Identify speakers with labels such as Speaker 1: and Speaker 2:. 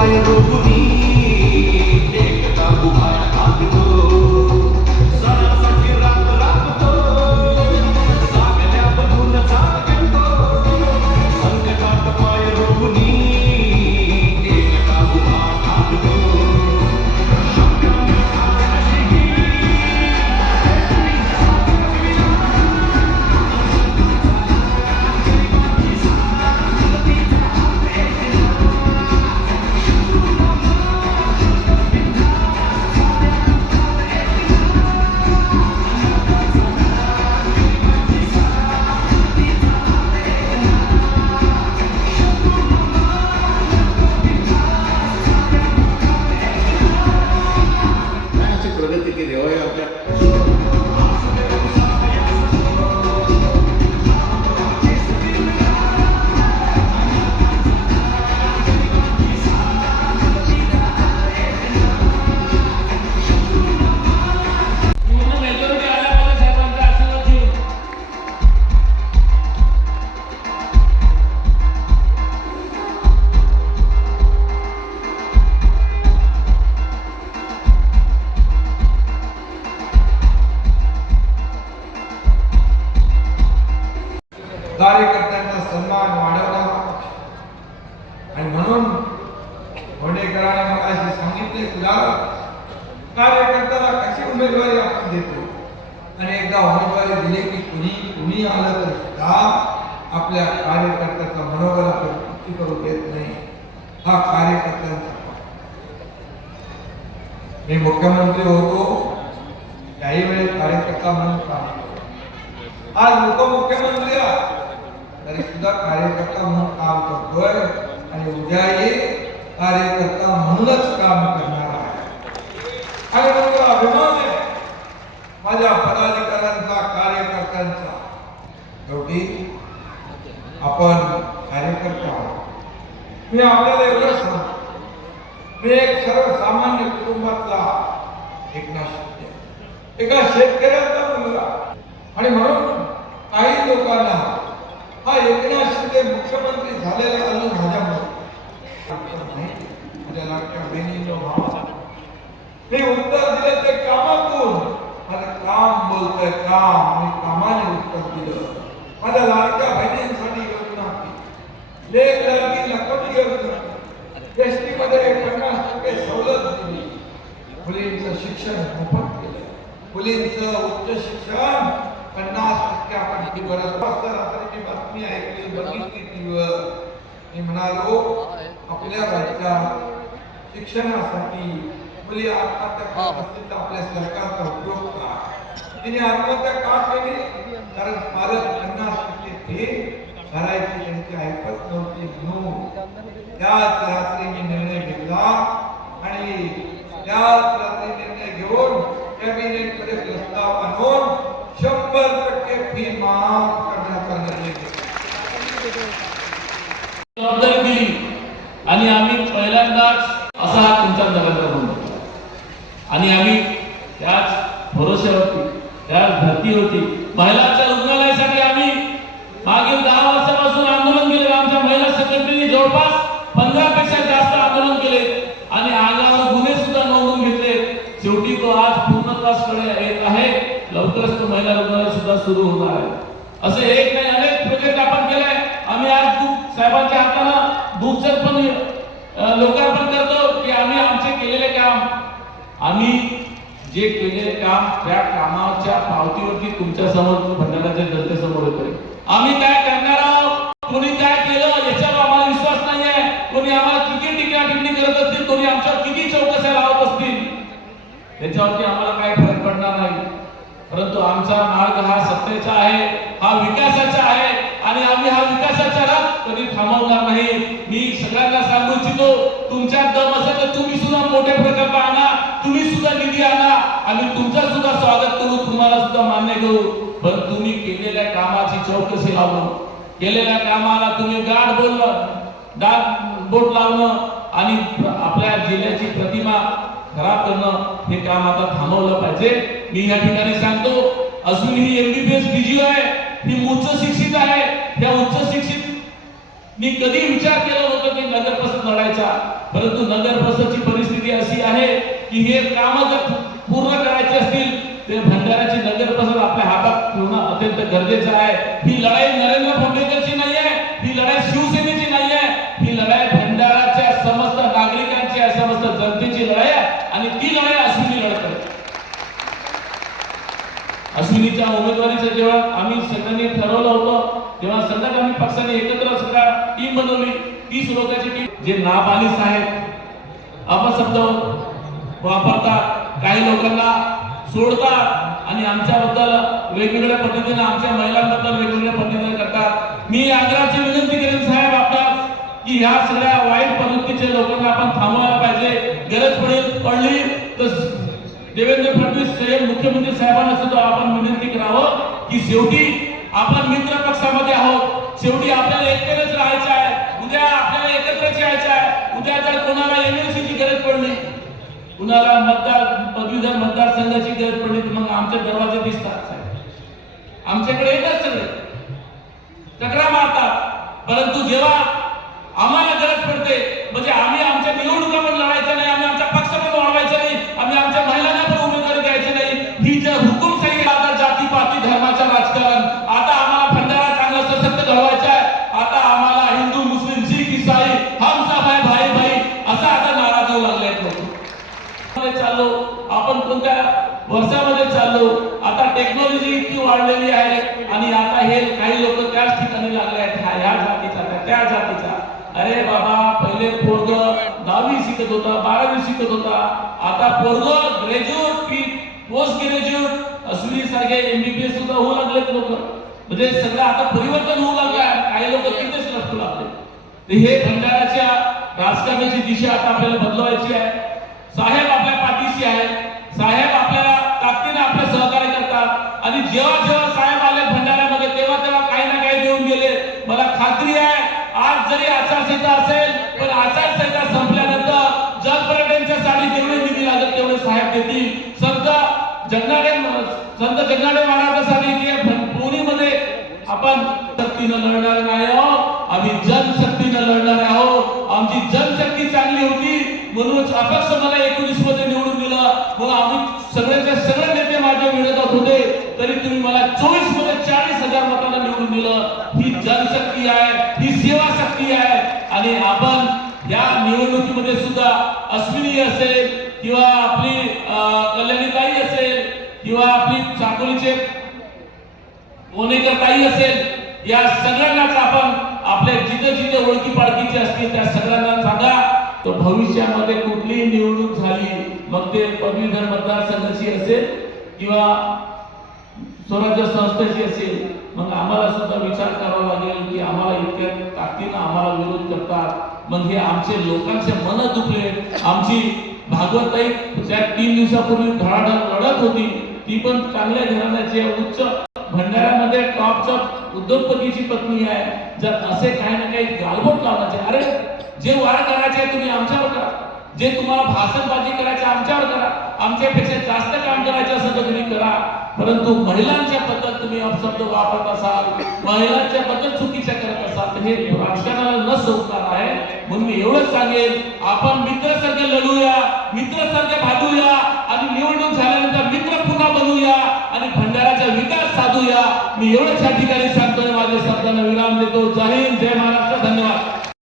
Speaker 1: হয় রঘুবীর
Speaker 2: कार्यकर्त्यांचा सन्मान वाढवला. आणि म्हणून भोंडेकरांनी मला असे सांगितले तुला कार्यकर्त्याला कशी उमेदवारी आपण देतो? आणि एकदा उमेदवारी दिली की कुणी कुणी आलं तर सुद्धा आपल्या कार्यकर्त्याचा मनोबल आपण कृती करू देत नाही. हा कार्यकर्त्यांचा मी मुख्यमंत्री होतो. त्याही वेळेस कार्यकर्ता म्हणून काम केलं. आज उपमुख्यमंत्री आहे, तरी सुद्धा कार्यकर्ता म्हणून काम करतोय आणि उद्याही कार्यकर्ता म्हणूनच काम करणार आहे. आणि मला अभिमान आहे माझ्या पदाधिकाऱ्यांचा कार्यकर्त्यांचा. शेवटी आपण कार्यकर्ता आहोत. मी आपल्याला एवढं सांगतो मी एक सर्वसामान्य कुटुंबातला एकनाथ शिंदे. एका शेतकऱ्याचा मुलगा. आणि म्हणून काही लोकांना हा एकनाथ शिंदे मुख्यमंत्री झालेला अजून माझ्यामुळे नाही. माझ्या लाडक्या बहिणींनो भावांनो, मी उत्तर दिलं ते कामातून. माझं काम बोलतंय काम. आणि कामाने उत्तर दिलं. माझ्या लाडक्या बहिणींसाठी योजना लेख लाडकी लखपती योजना एसटी मध्ये पन्नास टक्के सवलत दिली. मुलींचं शिक्षण मोफत केलं. मुलींचं उच्च शिक्षण पन्नास टक्के आपण किती वाजता रात्रीची बातमी ऐकली बघितली टीव्हीवर मी म्हणालो आपल्या राज्यात शिक्षणासाठी मुली आत्महत्या करत असतील तर आपल्या सरकारचा उपयोग का? तिने आत्महत्या का केली? कारण पालक पन्नास टक्के फी भरायची त्यांची ऐकत नव्हती म्हणून. त्याच रात्री मी निर्णय घेतला आणि त्याच रात्री निर्णय घेऊन कॅबिनेटमध्ये प्रस्ताव आणून टक्के माफ करण्याचा निर्णय
Speaker 1: जबाबदारी दिली. आणि आम्ही पहिल्यांदाच असा हा तुमचा नरेंद्र मोदी आणि आम्ही त्याच भरोश्यावरती त्याच धर्तीवरती महिलांच्या रुग्णालयासाठी आम्ही मागील दहा वर्षापासून आंदोलन केले आमच्या महिला संघटनेने जवळपास पंधरा पेक्षा जास्त आंदोलन केले आणि अंगावर गुन्हे सुद्धा नोंदवून घेतले शेवटी तो आज पूर्णत्वासकडे येत आहे लवकरच तो महिला रुग्णालय सुद्धा सुरू होणार आहे. असे एक नाही अनेक प्रोजेक्ट आपण केले आम्ही आज दूध साहेबांच्या हातानं दूधचं पण लोकार्पण करतो की आम्ही आमचे केलेले काम. आम्ही जे केलेले काम त्या कामाच्या पावतीवरती तुमच्यासमोर भंडाराच्या जनतेसमोर येतोय आम्ही काय करणार आहोत? कोणी काय केलं? याच्यावर आम्हाला विश्वास नाही आहे कोणी आम्हाला किती टीका टिप्पणी करत असतील? कोणी आमच्यावर किती चौकशा लावत असतील? त्याच्यावरती आम्हाला काय फरक परंतु आमचा मार्ग हा सत्तेचा आहे हा विकासाचा आहे आणि आम्ही हा विकासाचा ना कधी थांबवणार नाही. मी सगळ्यांना सांगू इच्छितो तुमच्या दम असेल तर तुम्ही सुद्धा मोठे प्रकल्प आणा तुम्ही सुद्धा निधी आणा आम्ही तुमचं सुद्धा स्वागत करू तुम्हाला सुद्धा मान्य करू. पण तुम्ही केलेल्या कामाची चौकशी लावून केलेल्या कामाला तुम्ही गाठ बोलणं दाट बोट लावणं आणि आपल्या जिल्ह्याची प्रतिमा खराब करणं हे काम आता थांबवलं पाहिजे. मी या ठिकाणी सांगतो अजूनही एमबीबीएस डीजी आहे ही उच्च शिक्षित आहे. त्या उच्च शिक्षित मी कधी विचार केला होता की नगर परिषद लढायचा. परंतु नगर परिषदची परिस्थिती अशी आहे की हे काम जर पूर्ण करायचे असतील ते भंडाराची नगर परिषद आपल्या हातात ठेवणं अत्यंत गरजेचं आहे. ही लढाई नरेंद्र फडणवीसची नाही आहे ही लढाई शिवसेनेची नाही आहे ही लढाई भंडाराच्या समस्त नागरिकांची आहे समस्त जनतेची लढाई आहे आणि ती लढाई अश्विनी लढत आहे अश्विनीच्या उमेदवारीचं जेव्हा आम्ही संघाने ठरवलं होतं तेव्हा संघात आम्ही पक्षाने एकत्र सगळ्या टीम बनवली. तीस लोकांची टीम. जे नाबालिस आहेत अपशब्द वापरतात काही लोकांना सोडतात आणि आमच्याबद्दल वेगवेगळ्या पद्धतीने आमच्या महिलांबद्दल वेगवेगळ्या पद्धतीने करतात. मी आग्रहाची विनंती करेन साहेब आपल्यास की ह्या सगळ्या वाईट पद्धतीच्या लोकांना आपण थांबवायला पाहिजे. गरज पडेल पडली तर देवेंद्र फडणवीस साहेब मुख्यमंत्री साहेबांना सुद्धा आपण विनंती करावं की शेवटी आपण मित्र पक्षामध्ये आहोत. शेवटी आपल्याला एकत्रच राहायचं आहे. उद्या आपल्याला एकत्रच यायचं आहे. उद्या जर कोणाला एमएलसीची गरज पडली कुणाला मतदार पदवीधर मतदारसंघाची गरज पडली तर मग आमचे दरवाजे दिसतात आमच्याकडे येतात सगळे. चक्रा मारतात. परंतु जेव्हा आम्हाला गरज पडते म्हणजे आम्ही आमच्या निवडणुका पण लढायच्या नाही आम्ही आमचा पक्ष पण वाढवायचा नाही आम्ही आमच्या महिलांना पण उमेदवारी द्यायची नाही ही जर हुकुमशाही आता जाती पाती धर्माचं राजकारण आता आम्हाला भंडारा चांगला सशक्त घडवायचा आहे आता आम्हाला हिंदू मुस्लिम शीख इसाई हम सब है भाई भाई असा आता नारा देऊ लागले लोक मध्ये चाललो आपण कोणत्या वर्षामध्ये चाललो. आता टेक्नॉलॉजी इतकी वाढलेली आहे आणि आता हे काही लोक त्याच ठिकाणी लागले आहेत. ह्या ह्या जातीचा त्या जातीचा अरे बाबा पहिले पोरग दहावी शिकत होता बारावी शिकत होता. आता पोरग ग्रॅज्युएट की पोस्ट ग्रॅज्युएट असली सारखे एमबीबीएस सुद्धा होऊ लागलेत लोक. म्हणजे सगळं आता परिवर्तन होऊ लागलं आहे काही लोक तिथेच रचू लागले हे भंडाराच्या राजकारणाची दिशा आता आपल्याला बदलवायची आहे साहेब आपल्या पाठीशी आहे साहेब आपल्याला ताकदीने आपले सहकार्य करतात आणि जेव्हा जेव्हा साहेब आले भंडाऱ्यामध्ये तेव्हा तेव्हा काही ना काही देऊन गेले मला खात्री आहे आज जरी आचारसंहिता असेल पण आचारसंहिता संपल्यानंतर जलपर्यटनच्यासाठी जेवढे निधी लागत तेवढे साहेब देतील संत जगनाडे संत जगनाडे महाराजांसाठी जे पुणेमध्ये आपण शक्तीनं लढणार नाही आहोत आम्ही जनशक्तीनं लढणार आहोत हो. आमची जनशक्ती चांगली होती. म्हणूनच अपक्ष मला एकोणीसमध्ये निवडून दिलं. मग आम्ही सगळ्याच्या सगळे नेते माझ्या विरोधात होते. तरी तुम्ही मला चोवीसमध्ये चाळीस हजार मतांना निवडून दिलं. ही जनशक्ती आहे. ही सेवा शक्ती आहे. आणि आपण या निवडणुकीमध्ये सुद्धा अश्विनी असेल किंवा आपली अं, कल्याणीताई असेल किंवा आपली चाकोलीचे मोनेकर ताई असेल या सगळ्यांनाच आपण आपल्या जिथे जिथे ओळखी पाळखीचे असतील त्या सगळ्यांना सांगा. तर भविष्यामध्ये कुठलीही निवडणूक झाली मग ते पदवीधर मतदारसंघाची असेल किंवा स्वराज्य संस्थेची असेल मग आम्हाला सुद्धा विचार करावा लागेल की आम्हाला इतक्या ताकदीनं आम्हाला विरोध करतात. मग हे आमचे लोकांचे मन दुखले. आमची भागवताई त्या तीन दिवसापूर्वी धडाधड लढत होती. ती पण चांगल्या घराण्याची आहे, उच्च भंडाऱ्यामध्ये टॉपचा उद्योगपतीची पत्नी आहे. जर असे काही ना काही गालबोट लावण्याचे अरे जे वार करायचे आहे तुम्ही आमच्यावर करा. जे तुम्हाला भाषणबाजी करायचे आमच्यावर करा. आमच्यापेक्षा जास्त काम करायचे असं तर तुम्ही करा. परंतु महिलांच्या बद्दल तुम्ही अपशब्द वापरत असाल महिलांच्या बद्दल चुकीच्या करत असाल हे राजकारणाला न सोडणार आहे. म्हणून मी एवढंच सांगेन आपण मित्रासारखे लढूया मित्रासारखे भागूया. आणि निवडणूक झाल्यानंतर मित्र पुन्हा आणि भंडाराचा विकास साधूया. मी एवढंच या ठिकाणी